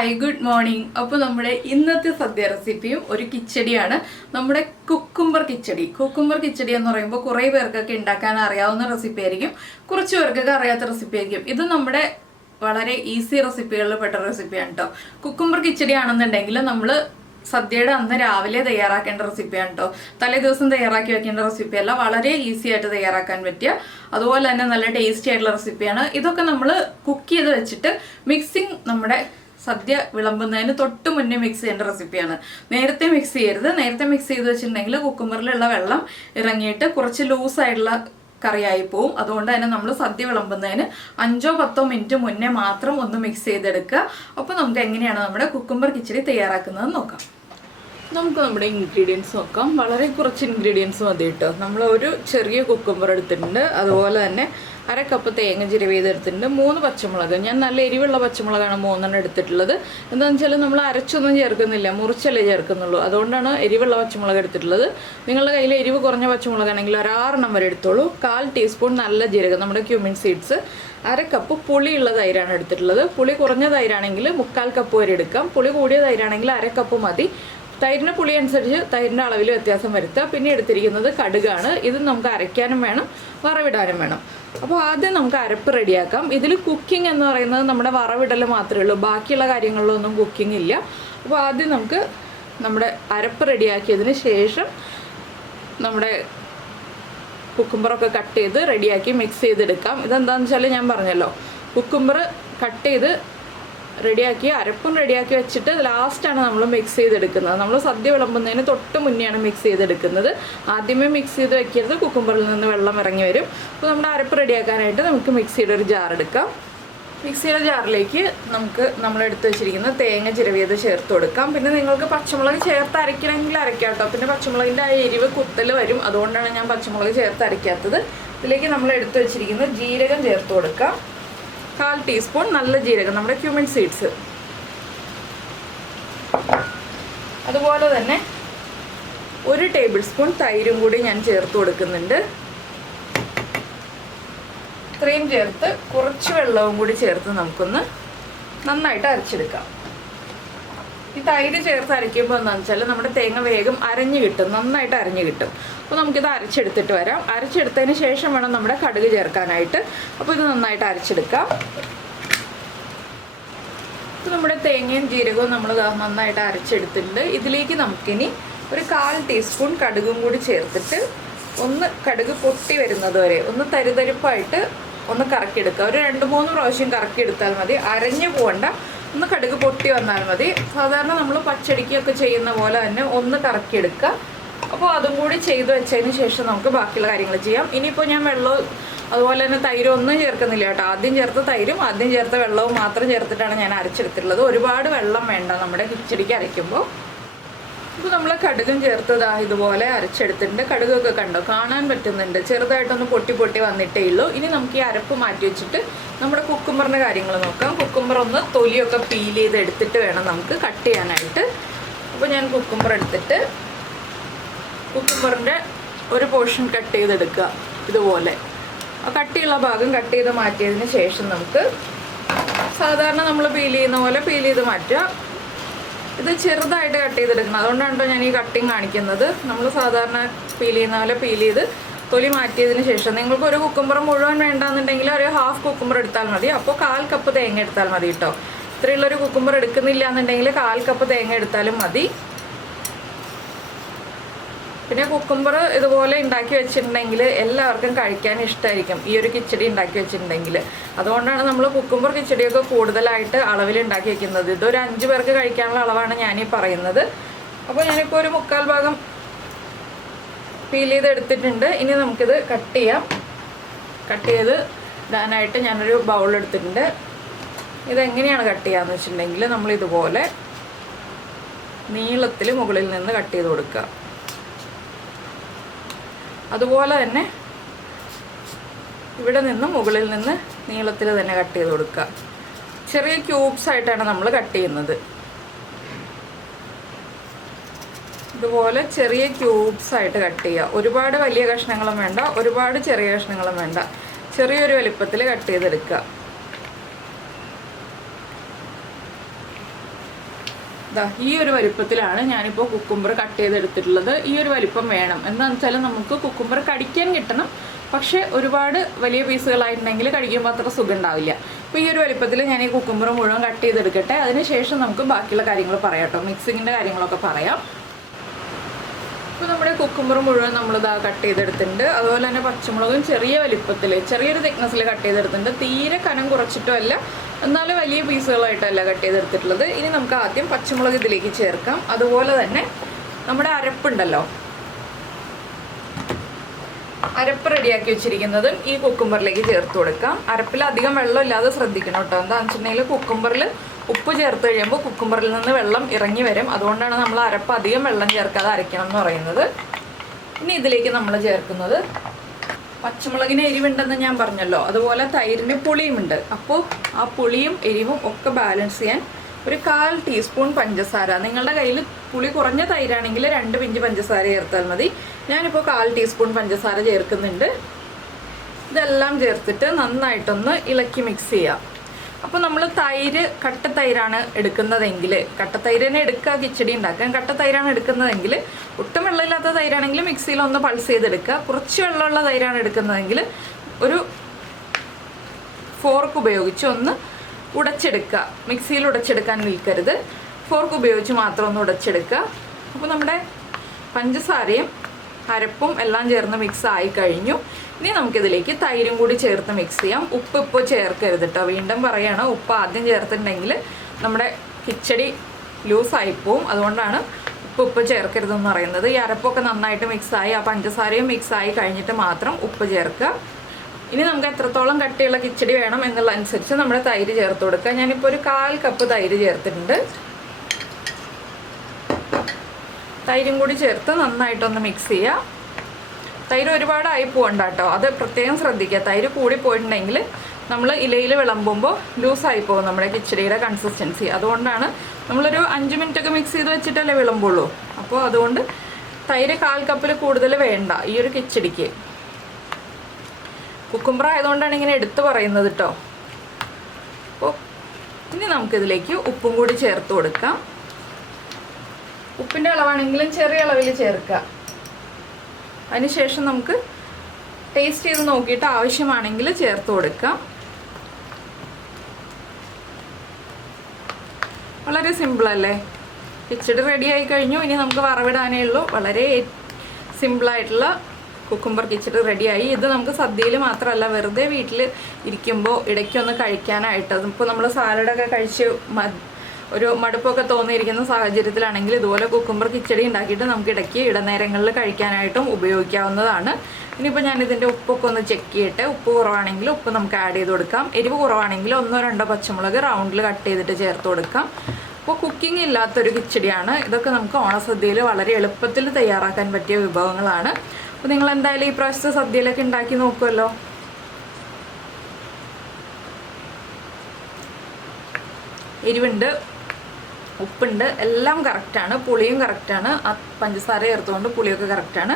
Hi good morning. അപ്പോൾ നമ്മുടെ ഇന്നത്തെ സദ്യ റെസിപ്പിയും ഒരു കിച്ചടിയാണ്. നമ്മുടെ കുക്കുംബർ കിച്ചടി. കുക്കുംബർ കിച്ചടി എന്ന് പറയുമ്പോൾ കുറേ പേർക്കൊക്കെ ഉണ്ടാക്കാൻ അറിയാവുന്ന റെസിപ്പി ആയിരിക്കും, കുറച്ച് പേർക്കൊക്കെ അറിയാത്ത റെസിപ്പി ആയിരിക്കും. ഇത് നമ്മുടെ വളരെ ഈസി റെസിപ്പികളിൽ പെട്ട റെസിപ്പിയാണ് കേട്ടോ. കുക്കുംബർ കിച്ചടി ആണെന്നുണ്ടെങ്കിൽ നമ്മൾ സദ്യയുടെ അന്ന് രാവിലെ തയ്യാറാക്കേണ്ട റെസിപ്പിയാണ് കേട്ടോ. തലേ ദിവസം തയ്യാറാക്കി വെക്കേണ്ട റെസിപ്പിയല്ല, വളരെ ഈസി ആയിട്ട് തയ്യാറാക്കാൻ പറ്റിയ, അതുപോലെ തന്നെ നല്ല ടേസ്റ്റി ആയിട്ടുള്ള റെസിപ്പിയാണ്. ഇതൊക്കെ നമ്മൾ കുക്ക് ചെയ്ത് വെച്ചിട്ട് മിക്സിങ് നമ്മുടെ സദ്യ വിളമ്പുന്നതിന് തൊട്ട് മുന്നേ മിക്സ് ചെയ്യേണ്ട റെസിപ്പിയാണ്. നേരത്തെ മിക്സ് ചെയ്യരുത്. നേരത്തെ മിക്സ് ചെയ്ത് വെച്ചിട്ടുണ്ടെങ്കിൽ കുക്കുംബറിലുള്ള വെള്ളം ഇറങ്ങിയിട്ട് കുറച്ച് ലൂസായിട്ടുള്ള കറിയായി പോവും. അതുകൊണ്ട് തന്നെ നമ്മൾ സദ്യ വിളമ്പുന്നതിന് 5-10 മിനിറ്റ് മുന്നേ മാത്രം ഒന്ന് മിക്സ് ചെയ്തെടുക്കുക. അപ്പോൾ നമുക്ക് എങ്ങനെയാണ് നമ്മുടെ കുക്കുംബർ കിച്ചടി തയ്യാറാക്കുന്നത് നോക്കാം. നമുക്ക് നമ്മുടെ ഇൻഗ്രീഡിയൻസ് നോക്കാം. വളരെ കുറച്ച് ഇൻഗ്രീഡിയൻസ് മതി കേട്ടോ. നമ്മൾ ഒരു ചെറിയ കുക്കുംബർ എടുത്തിട്ടുണ്ട്, അതുപോലെ തന്നെ 1/2 കപ്പ് തേങ്ങ ചിരവി ചെയ്തെടുത്തിട്ടുണ്ട്, 3 പച്ചമുളക്. ഞാൻ നല്ല എരിവുള്ള പച്ചമുളകാണ് 3 എടുത്തിട്ടുള്ളത്. എന്താണെന്ന് വെച്ചാൽ നമ്മൾ അരച്ചൊന്നും ചേർക്കുന്നില്ല, മുറിച്ചല്ലേ ചേർക്കുന്നുള്ളൂ. അതുകൊണ്ടാണ് എരിവുള്ള പച്ചമുളക് എടുത്തിട്ടുള്ളത്. നിങ്ങളുടെ കയ്യിൽ എരിവ് കുറഞ്ഞ പച്ചമുളകാണെങ്കിൽ 6 വരെ എടുത്തോളൂ. 1/4 ടീസ്പൂൺ നല്ല ജീരകം, നമ്മുടെ ക്യൂമിൻ സീഡ്സ്, 1/2 കപ്പ് പുളിയുള്ള തൈരാണ് എടുത്തിട്ടുള്ളത്. പുളി കുറഞ്ഞ തൈരാണെങ്കിൽ 1/4 കപ്പ് വരെ എടുക്കാം. പുളി കൂടിയ തൈരാണെങ്കിൽ 1/2 കപ്പ് മതി. തൈരിൻ്റെ പുളി അനുസരിച്ച് തൈരിൻ്റെ അളവിൽ വ്യത്യാസം വരുത്തുക. പിന്നെ എടുത്തിരിക്കുന്നത് കടുകാണ്. ഇത് നമുക്ക് അരയ്ക്കാനും വേണം, വറവിടാനും വേണം. അപ്പോൾ ആദ്യം നമുക്ക് അരപ്പ് റെഡിയാക്കാം. ഇതിൽ കുക്കിംഗ് എന്ന് പറയുന്നത് നമ്മുടെ വറവിടൽ മാത്രമേ ഉള്ളൂ, ബാക്കിയുള്ള കാര്യങ്ങളിലൊന്നും കുക്കിംഗ് ഇല്ല. അപ്പോൾ ആദ്യം നമുക്ക് നമ്മുടെ അരപ്പ് റെഡിയാക്കിയതിന് ശേഷം നമ്മുടെ കുക്കുംബറൊക്കെ കട്ട് ചെയ്ത് റെഡിയാക്കി മിക്സ് ചെയ്തെടുക്കാം. ഇതെന്താണെന്ന് വെച്ചാൽ ഞാൻ പറഞ്ഞല്ലോ, കുക്കുംബർ കട്ട് ചെയ്ത് റെഡിയാക്കി അരപ്പും റെഡിയാക്കി വെച്ചിട്ട് ലാസ്റ്റാണ് നമ്മൾ മിക്സ് ചെയ്തെടുക്കുന്നത്. നമ്മൾ സദ്യ വിളമ്പുന്നതിന് തൊട്ട് മുന്നെയാണ് മിക്സ് ചെയ്തെടുക്കുന്നത്. ആദ്യമേ മിക്സ് ചെയ്ത് വെക്കരുത്, കുക്കുംബറിൽ നിന്ന് വെള്ളം ഇറങ്ങി വരും. അപ്പോൾ നമ്മുടെ അരപ്പ് റെഡിയാക്കാനായിട്ട് നമുക്ക് മിക്സിയുടെ ഒരു ജാർ എടുക്കാം. മിക്സിയുടെ ജാറിലേക്ക് നമുക്ക് നമ്മളെടുത്ത് വെച്ചിരിക്കുന്ന തേങ്ങ ചിരവിയത് ചേർത്ത് കൊടുക്കാം. പിന്നെ നിങ്ങൾക്ക് പച്ചമുളക് ചേർത്ത് അരയ്ക്കണമെങ്കിൽ അരയ്ക്കാം കേട്ടോ. പിന്നെ പച്ചമുളകിൻ്റെ ആ എരിവ് കുത്തൽ വരും, അതുകൊണ്ടാണ് ഞാൻ പച്ചമുളക് ചേർത്ത് അരയ്ക്കാത്തത്. ഇതിലേക്ക് നമ്മൾ എടുത്ത് വെച്ചിരിക്കുന്ന ജീരകം ചേർത്ത് കൊടുക്കാം. 1/4 ടീസ്പൂൺ നല്ല ജീരകം, നമ്മുടെ ക്യൂമിൻ സീഡ്സ്. അതുപോലെ തന്നെ 1 ടേബിൾ സ്പൂൺ തൈരും കൂടി ഞാൻ ചേർത്ത് കൊടുക്കുന്നുണ്ട്. ഇത്രയും ചേർത്ത് കുറച്ച് വെള്ളവും കൂടി ചേർത്ത് നമുക്കൊന്ന് നന്നായിട്ട് അരച്ചെടുക്കാം. ഈ തൈര് ചേർത്ത് അരയ്ക്കുമ്പോൾ എന്താണെന്ന് വെച്ചാൽ നമ്മുടെ തേങ്ങ വേഗം അരഞ്ഞ് കിട്ടും, നന്നായിട്ട് അരഞ്ഞ് കിട്ടും. അപ്പോൾ നമുക്കിത് അരച്ചെടുത്തിട്ട് വരാം. അരച്ചെടുത്തതിന് ശേഷം വേണം നമ്മുടെ കടുക് ചേർക്കാനായിട്ട്. അപ്പോൾ ഇത് നന്നായിട്ട് അരച്ചെടുക്കാം. ഇപ്പോൾ നമ്മുടെ തേങ്ങയും ജീരകവും നമ്മൾ നന്നായിട്ട് അരച്ചെടുത്തിട്ടുണ്ട്. ഇതിലേക്ക് നമുക്കിനി ഒരു 1/4 ടീസ്പൂൺ കടുകും കൂടി ചേർത്തിട്ട് ഒന്ന് കടുക് പൊട്ടി വരുന്നത് വരെ ഒന്ന് തരിതരിപ്പായിട്ട് ഒന്ന് കറക്കിയെടുക്കുക. ഒരു 2-3 പ്രാവശ്യം കറക്കിയെടുത്താൽ മതി, അരഞ്ഞു പോകണ്ട. ഒന്ന് കടുക് പൊട്ടി വന്നാൽ മതി. സാധാരണ നമ്മൾ പച്ചടിക്കൊക്കെ ചെയ്യുന്ന പോലെ തന്നെ ഒന്ന് കറക്കിയെടുക്കുക. അപ്പോൾ അതും കൂടി ചെയ്ത് വെച്ചതിന് ശേഷം നമുക്ക് ബാക്കിയുള്ള കാര്യങ്ങൾ ചെയ്യാം. ഇനിയിപ്പോൾ ഞാൻ വെള്ളവും അതുപോലെ തന്നെ തൈരും ഒന്നും ചേർക്കുന്നില്ല കേട്ടോ. ആദ്യം ചേർത്ത തൈരും ആദ്യം ചേർത്ത വെള്ളവും മാത്രം ചേർത്തിട്ടാണ് ഞാൻ അരച്ചെടുത്തിട്ടുള്ളത്. ഒരുപാട് വെള്ളം വേണ്ട നമ്മുടെ കിച്ചടിക്ക് അരയ്ക്കുമ്പോൾ. ഇപ്പോൾ നമ്മൾ കടുകും ചേർത്തതാ ഇതുപോലെ അരച്ചെടുത്തിട്ടുണ്ട്. കടുകൊക്കെ കണ്ടോ, കാണാൻ പറ്റുന്നുണ്ട്, ചെറുതായിട്ടൊന്ന് പൊട്ടി പൊട്ടി വന്നിട്ടേ ഉള്ളൂ. ഇനി നമുക്ക് ഈ അരപ്പ് മാറ്റി വെച്ചിട്ട് നമ്മുടെ കുക്കുംബറിൻ്റെ കാര്യങ്ങൾ നോക്കാം. കുക്കുംബർ ഒന്ന് തൊലിയൊക്കെ പീൽ ചെയ്ത് എടുത്തിട്ട് വേണം നമുക്ക് കട്ട് ചെയ്യാനായിട്ട്. അപ്പോൾ ഞാൻ കുക്കുംബർ എടുത്തിട്ട് കുക്കുംബറിൻ്റെ ഒരു പോർഷൻ കട്ട് ചെയ്തെടുക്കുക ഇതുപോലെ. ആ കട്ടിയുള്ള ഭാഗം കട്ട് ചെയ്ത് മാറ്റിയതിന് ശേഷം നമുക്ക് സാധാരണ നമ്മൾ പീൽ ചെയ്യുന്ന പോലെ പീൽ ചെയ്ത് മാറ്റുക. ഇത് ചെറുതായിട്ട് കട്ട് ചെയ്തെടുക്കണം, അതുകൊണ്ടാണ് ഞാൻ ഈ കട്ടിങ് കാണിക്കുന്നത്. നമ്മൾ സാധാരണ പീൽ ചെയ്യുന്ന പോലെ പീൽ ചെയ്ത് തൊലി മാറ്റിയതിന് ശേഷം നിങ്ങൾക്ക് ഒരു കുക്കുംബർ മുഴുവൻ വേണ്ടാന്നുണ്ടെങ്കിൽ ഒരു 1/2 കുക്കുംബർ എടുത്താൽ മതി. അപ്പോൾ 1/4 കപ്പ് തേങ്ങ എടുത്താൽ മതി കേട്ടോ. ഇത്രയുള്ളൊരു കുക്കുംബർ എടുക്കുന്നില്ല എന്നുണ്ടെങ്കിൽ 1/4 കപ്പ് തേങ്ങ എടുത്താലും മതി. പിന്നെ കുക്കുംബർ ഇതുപോലെ ഉണ്ടാക്കി വെച്ചിട്ടുണ്ടെങ്കിൽ എല്ലാവർക്കും കഴിക്കാൻ ഇഷ്ടമായിരിക്കും, ഈ ഒരു കിച്ചടി ഉണ്ടാക്കി വെച്ചിട്ടുണ്ടെങ്കിൽ. അതുകൊണ്ടാണ് നമ്മൾ കുക്കുംബർ കിച്ചടിയൊക്കെ കൂടുതലായിട്ട് അളവിൽ ഉണ്ടാക്കി വെക്കുന്നത്. ഇതൊരു 5 പേർക്ക് കഴിക്കാനുള്ള അളവാണ് ഞാനീ പറയുന്നത്. അപ്പോൾ ഞാനിപ്പോൾ ഒരു 1/4 ഭാഗം പീൽ ചെയ്ത് എടുത്തിട്ടുണ്ട്. ഇനി നമുക്കിത് കട്ട് ചെയ്യാം. കട്ട് ചെയ്ത് ഇടാനായിട്ട് ഞാനൊരു ബൗൾ എടുത്തിട്ടുണ്ട്. ഇതെങ്ങനെയാണ് കട്ട് ചെയ്യാന്ന് വെച്ചിട്ടുണ്ടെങ്കിൽ നമ്മളിതുപോലെ നീളത്തിൽ മുകളിൽ നിന്ന് കട്ട് ചെയ്ത് കൊടുക്കുക. അതുപോലെ തന്നെ ഇവിടെ നിന്ന് മുകളിൽ നിന്ന് നീളത്തിൽ തന്നെ കട്ട് ചെയ്ത് കൊടുക്കുക. ചെറിയ ക്യൂബ്സ് ആയിട്ടാണ് നമ്മൾ കട്ട് ചെയ്യുന്നത്. ഇതുപോലെ ചെറിയ ക്യൂബ്സ് ആയിട്ട് കട്ട് ചെയ്യുക. ഒരുപാട് വലിയ കഷ്ണങ്ങളും വേണ്ട, ഒരുപാട് ചെറിയ കഷ്ണങ്ങളും വേണ്ട. ചെറിയൊരു വലിപ്പത്തിൽ കട്ട് ചെയ്തെടുക്കുക. ഈ ഒരു വലിപ്പത്തിലാണ് ഞാനിപ്പോൾ കുക്കുംബർ കട്ട് ചെയ്തെടുത്തിട്ടുള്ളത്. ഈ ഒരു വലിപ്പം വേണം. എന്താണെന്ന് വെച്ചാൽ നമുക്ക് കുക്കുംബർ കടിക്കാൻ കിട്ടണം, പക്ഷേ ഒരുപാട് വലിയ പീസുകളായിട്ടുണ്ടെങ്കിൽ കഴിക്കുമ്പോൾ അത്ര സുഖം ഉണ്ടാവില്ല. അപ്പോൾ ഈ ഒരു വലിപ്പത്തിൽ ഞാൻ ഈ കുക്കുംബർ മുഴുവൻ കട്ട് ചെയ്തെടുക്കട്ടെ. അതിനുശേഷം നമുക്ക് ബാക്കിയുള്ള കാര്യങ്ങൾ പറയാം കേട്ടോ, മിക്സിങ്ങിൻ്റെ കാര്യങ്ങളൊക്കെ പറയാം. അപ്പോൾ നമ്മുടെ കുക്കുംബർ മുഴുവൻ നമ്മളിതാ കട്ട് ചെയ്തെടുത്തിട്ടുണ്ട്. അതുപോലെ തന്നെ പച്ചമുളകും ചെറിയ വലിപ്പത്തിൽ ചെറിയൊരു തിക്നെസ്സിൽ കട്ട് ചെയ്തെടുത്തിട്ടുണ്ട്. തീരെ കനം കുറച്ചിട്ടും അല്ല, എന്നാലും വലിയ പീസുകളായിട്ടല്ല കട്ട് ചെയ്തെടുത്തിട്ടുള്ളത്. ഇനി നമുക്ക് ആദ്യം പച്ചമുളക് ഇതിലേക്ക് ചേർക്കാം. അതുപോലെ തന്നെ നമ്മുടെ അരപ്പുണ്ടല്ലോ, അരപ്പ് റെഡിയാക്കി വെച്ചിരിക്കുന്നതും ഈ കുക്കുംബറിലേക്ക് ചേർത്ത് കൊടുക്കാം. അരപ്പിൽ അധികം വെള്ളം ഇല്ലാതെ ശ്രദ്ധിക്കണം കേട്ടോ. എന്താണെന്ന് വെച്ചിട്ടുണ്ടെങ്കിൽ കുക്കുംബറിൽ ഉപ്പ് ചേർത്ത് കഴിയുമ്പോൾ കുക്കുംബറിൽ നിന്ന് വെള്ളം ഇറങ്ങി വരും. അതുകൊണ്ടാണ് നമ്മൾ അരപ്പ് അധികം വെള്ളം ചേർക്കാതെ അരയ്ക്കണം എന്ന് പറയുന്നത്. ഇനി ഇതിലേക്ക് നമ്മൾ ചേർക്കുന്നത്, പച്ചമുളകിന് എരിവുണ്ടെന്ന് ഞാൻ പറഞ്ഞല്ലോ, അതുപോലെ തൈരിന് പുളിയുമുണ്ട്. അപ്പോൾ ആ പുളിയും എരിവും ഒക്കെ ബാലൻസ് ചെയ്യാൻ ഒരു 1/4 ടീസ്പൂൺ പഞ്ചസാര, നിങ്ങളുടെ കയ്യിൽ പുളി കുറഞ്ഞ തൈരാണെങ്കിൽ 2 പിഞ്ച് പഞ്ചസാര ചേർത്താൽ മതി. ഞാനിപ്പോൾ 1/4 ടീസ്പൂൺ പഞ്ചസാര ചേർക്കുന്നുണ്ട്. ഇതെല്ലാം ചേർത്തിട്ട് നന്നായിട്ടൊന്ന് ഇളക്കി മിക്സ് ചെയ്യാം. അപ്പോൾ നമ്മൾ തൈര് കട്ടത്തൈരാണ് എടുക്കുന്നതെങ്കിൽ, കട്ടത്തൈരിനെ എടുക്കുക കിച്ചടി ഉണ്ടാക്കാൻ. കട്ടത്തൈരാണ് എടുക്കുന്നതെങ്കിൽ, ഒട്ടും വെള്ളമില്ലാത്ത തൈരാണെങ്കിൽ മിക്സിയിൽ ഒന്ന് പൾസ് ചെയ്തെടുക്കുക. കുറച്ച് വെള്ളമുള്ള തൈരാണ് എടുക്കുന്നതെങ്കിൽ ഒരു ഫോർക്ക് ഉപയോഗിച്ച് ഒന്ന് ഉടച്ചെടുക്കുക. മിക്സിയിൽ ഉടച്ചെടുക്കാൻ നിൽക്കരുത്, ഫോർക്ക് ഉപയോഗിച്ച് മാത്രം ഒന്ന് ഉടച്ചെടുക്കുക. അപ്പോൾ നമ്മുടെ പഞ്ചസാരയും അരപ്പും എല്ലാം ചേർന്ന് മിക്സ് ആയി കഴിഞ്ഞു. ഇനി നമുക്കിതിലേക്ക് തൈരും കൂടി ചേർത്ത് മിക്സ് ചെയ്യാം. ഉപ്പ് ഇപ്പോൾ ചേർക്കരുത് കേട്ടോ, വീണ്ടും പറയുകയാണ്. ഉപ്പ് ആദ്യം ചേർത്തിട്ടുണ്ടെങ്കിൽ നമ്മുടെ കിച്ചടി ലൂസായിപ്പോവും. അതുകൊണ്ടാണ് ഉപ്പ് ചേർക്കരുതെന്ന് പറയുന്നത്. ഈ അരപ്പൊക്കെ നന്നായിട്ട് മിക്സായി, ആ പഞ്ചസാരയും മിക്സായി കഴിഞ്ഞിട്ട് മാത്രം ഉപ്പ് ചേർക്കുക. ഇനി നമുക്ക് എത്രത്തോളം കട്ടിയുള്ള കിച്ചടി വേണം എന്നുള്ളതനുസരിച്ച് നമ്മുടെ തൈര് ചേർത്ത് കൊടുക്കുക. ഞാനിപ്പോൾ ഒരു 1/4 കപ്പ് തൈര് ചേർത്തിട്ടുണ്ട്. തൈരും കൂടി ചേർത്ത് നന്നായിട്ടൊന്ന് മിക്സ് ചെയ്യുക. തൈര് ഒരുപാടായി പോകണ്ട കേട്ടോ, അത് പ്രത്യേകം ശ്രദ്ധിക്കുക. തൈര് കൂടി പോയിട്ടുണ്ടെങ്കിൽ നമ്മൾ ഇലയിൽ വിളമ്പുമ്പോൾ ലൂസായി പോകും നമ്മുടെ കിച്ചടിയുടെ കൺസിസ്റ്റൻസി. അതുകൊണ്ടാണ് നമ്മളൊരു 5 മിനിറ്റൊക്കെ മിക്സ് ചെയ്ത് വെച്ചിട്ടല്ലേ വിളമ്പുള്ളൂ. അപ്പോൾ അതുകൊണ്ട് തൈര് 1/4 കപ്പിൽ കൂടുതൽ വേണ്ട ഈ ഒരു കിച്ചടിക്ക്. കുക്കുംബർ ആയതുകൊണ്ടാണ് ഇങ്ങനെ എടുത്ത് പറയുന്നത് കേട്ടോ. അപ്പോൾ ഇനി നമുക്കിതിലേക്ക് ഉപ്പും കൂടി ചേർത്ത് കൊടുക്കാം. ഉപ്പിൻ്റെ അളവാണെങ്കിലും ചെറിയ അളവിൽ ചേർക്കുക. അതിനുശേഷം നമുക്ക് ടേസ്റ്റ് ചെയ്ത് നോക്കിയിട്ട് ആവശ്യമാണെങ്കിൽ ചേർത്ത് കൊടുക്കാം. വളരെ സിമ്പിളല്ലേ, കിച്ചടി റെഡി ആയി കഴിഞ്ഞു. ഇനി നമുക്ക് വറവിടാനേ ഉള്ളൂ. വളരെ സിമ്പിളായിട്ടുള്ള കുക്കുംബർ കിച്ചടി റെഡിയായി. ഇത് നമുക്ക് സദ്യയിൽ മാത്രമല്ല, വെറുതെ വീട്ടിൽ ഇരിക്കുമ്പോൾ ഇടയ്ക്കൊന്ന് കഴിക്കാനായിട്ട്, അതിപ്പോൾ നമ്മൾ സാലഡൊക്കെ കഴിച്ച് ഒരു മടുപ്പൊക്കെ തോന്നിയിരിക്കുന്ന സാഹചര്യത്തിലാണെങ്കിൽ ഇതുപോലെ കുക്കുംബർ കിച്ചടി ഉണ്ടാക്കിയിട്ട് നമുക്ക് ഇടയ്ക്ക് ഇടനേരങ്ങളിൽ കഴിക്കാനായിട്ടും ഉപയോഗിക്കാവുന്നതാണ്. ഇനിയിപ്പോൾ ഞാനിതിൻ്റെ ഉപ്പൊക്കെ ഒന്ന് ചെക്ക് ചെയ്യട്ടെ. ഉപ്പ് കുറവാണെങ്കിൽ ഉപ്പ് നമുക്ക് ആഡ് ചെയ്ത് കൊടുക്കാം. എരിവ് കുറവാണെങ്കിൽ 1-2 പച്ചമുളക് റൗണ്ടിൽ കട്ട് ചെയ്തിട്ട് ചേർത്ത് കൊടുക്കാം. അപ്പോൾ കുക്കിംഗ് ഇല്ലാത്തൊരു കിച്ചടിയാണ്. ഇതൊക്കെ നമുക്ക് ഓണസദ്യയിൽ വളരെ എളുപ്പത്തിൽ തയ്യാറാക്കാൻ പറ്റിയ വിഭവങ്ങളാണ്. അപ്പോൾ നിങ്ങൾ എന്തായാലും ഈ പ്രാവശ്യത്തെ സദ്യയിലൊക്കെ ഉണ്ടാക്കി നോക്കുമല്ലോ. എരിവുണ്ട്, ഉപ്പുണ്ട്, എല്ലാം കറക്റ്റാണ്. പുളിയും കറക്റ്റാണ്. ആ പഞ്ചസാര ചേർത്തുകൊണ്ട് പുളിയൊക്കെ കറക്റ്റാണ്.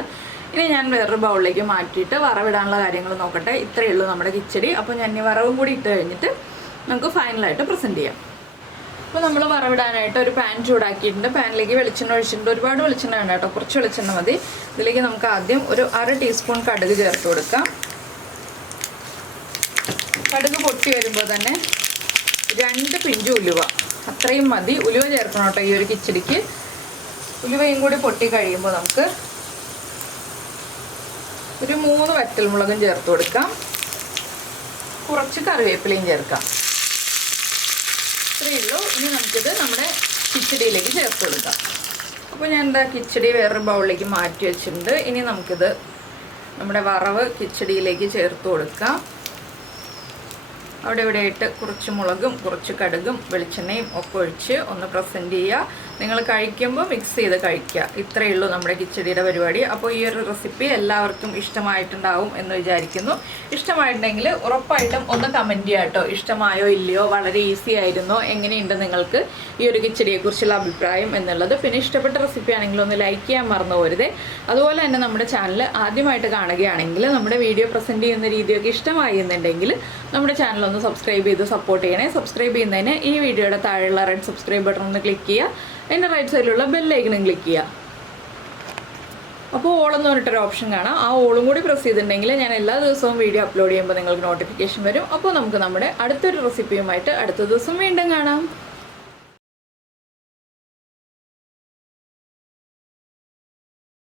ഇനി ഞാൻ വേറൊരു ബൗളിലേക്ക് മാറ്റിയിട്ട് വറവിടാനുള്ള കാര്യങ്ങൾ നോക്കട്ടെ. ഇത്രയേ ഉള്ളൂ നമ്മുടെ കിച്ചടി. അപ്പോൾ ഞാൻ ഈ വറവും കൂടി ഇട്ട് കഴിഞ്ഞിട്ട് നമുക്ക് ഫൈനലായിട്ട് പ്രസൻറ്റ് ചെയ്യാം. അപ്പോൾ നമ്മൾ വറവിടാനായിട്ട് ഒരു പാൻ ചൂടാക്കിയിട്ടുണ്ട്. പാനിലേക്ക് വെളിച്ചെണ്ണ ഒഴിച്ചിട്ടുണ്ട്. ഒരുപാട് വെളിച്ചെണ്ണ വേണ്ട കേട്ടോ, കുറച്ച് വെളിച്ചെണ്ണ മതി. ഇതിലേക്ക് നമുക്ക് ആദ്യം ഒരു 1/2 ടീസ്പൂൺ കടുക് ചേർത്ത് കൊടുക്കാം. കടുക് പൊട്ടി വരുമ്പോൾ തന്നെ 2 പിഞ്ച് ഉലുവ, അത്രയും മതി. ഉലുവ ചേർക്കണം കേട്ടോ ഈ ഒരു കിച്ചടിക്ക്. ഉലുവയും കൂടി പൊട്ടി കഴിയുമ്പോൾ നമുക്ക് ഒരു 3 വറ്റൽമുളകും ചേർത്ത് കൊടുക്കാം. കുറച്ച് കറിവേപ്പിലയും ചേർക്കാം. ഇത്രയേ ഉള്ളൂ. ഇനി നമുക്കിത് നമ്മുടെ കിച്ചടിയിലേക്ക് ചേർത്ത് കൊടുക്കാം. അപ്പോൾ ഞാൻ എന്താ കിച്ചടി വേറൊരു ബൗളിലേക്ക് മാറ്റി വെച്ചിട്ടുണ്ട്. ഇനി നമുക്കിത് നമ്മുടെ വറവ് കിച്ചടിയിലേക്ക് ചേർത്ത് കൊടുക്കാം. അവിടെ ഇവിടെയായിട്ട് കുറച്ച് മുളകും കുറച്ച് കടുകും വെളിച്ചെണ്ണയും ഒക്കെ ഒഴിച്ച് ഒന്ന് പ്രസൻറ്റ് ചെയ്യുക. നിങ്ങൾ കഴിക്കുമ്പോൾ മിക്സ് ചെയ്ത് കഴിക്കുക. ഇത്രയേ ഉള്ളൂ നമ്മുടെ കിച്ചടിയുടെ പരിപാടി. അപ്പോൾ ഈ ഒരു റെസിപ്പി എല്ലാവർക്കും ഇഷ്ടമായിട്ടുണ്ടാവും എന്ന് വിചാരിക്കുന്നു. ഇഷ്ടമായിട്ടുണ്ടെങ്കിൽ ഉറപ്പായിട്ടും ഒന്ന് കമൻറ്റ് ചെയ്യുക കേട്ടോ. ഇഷ്ടമായോ ഇല്ലയോ, വളരെ ഈസി ആയിരുന്നോ, എങ്ങനെയുണ്ട് നിങ്ങൾക്ക് ഈ ഒരു കിച്ചടിയെക്കുറിച്ചുള്ള അഭിപ്രായം എന്നുള്ളത്. പിന്നെ ഇഷ്ടപ്പെട്ട റെസിപ്പി ആണെങ്കിൽ ഒന്ന് ലൈക്ക് ചെയ്യാൻ മറന്നു പോരുതേ. അതുപോലെ തന്നെ നമ്മുടെ ചാനൽ ആദ്യമായിട്ട് കാണുകയാണെങ്കിൽ നമ്മുടെ വീഡിയോ പ്രസൻറ്റ് ചെയ്യുന്ന രീതിയൊക്കെ ഇഷ്ടമായി എന്നുണ്ടെങ്കിൽ നമ്മുടെ ചാനൽ ഒന്ന് സബ്സ്ക്രൈബ് ചെയ്ത് സപ്പോർട്ട് ചെയ്യണേ. സബ്സ്ക്രൈബ് ചെയ്യുന്നതിന് ഈ വീഡിയോയുടെ താഴെയുള്ള റെഡ് സബ്സ്ക്രൈബ് ബട്ടൺ ഒന്ന് ക്ലിക്ക് ചെയ്യുക. അതിൻ്റെ റൈറ്റ് സൈഡിലുള്ള ബെല്ലൈക്കണും ക്ലിക്ക് ചെയ്യുക. അപ്പോൾ ഓളെന്ന് പറഞ്ഞിട്ടൊരു ഓപ്ഷൻ കാണാം. ആ ഓളും കൂടി പ്രസ് ചെയ്തിട്ടുണ്ടെങ്കിൽ ഞാൻ എല്ലാ ദിവസവും വീഡിയോ അപ്ലോഡ് ചെയ്യുമ്പോൾ നിങ്ങൾക്ക് നോട്ടിഫിക്കേഷൻ വരും. അപ്പോൾ നമുക്ക് നമ്മുടെ അടുത്തൊരു റെസിപ്പിയുമായിട്ട് അടുത്ത ദിവസം വീണ്ടും കാണാം.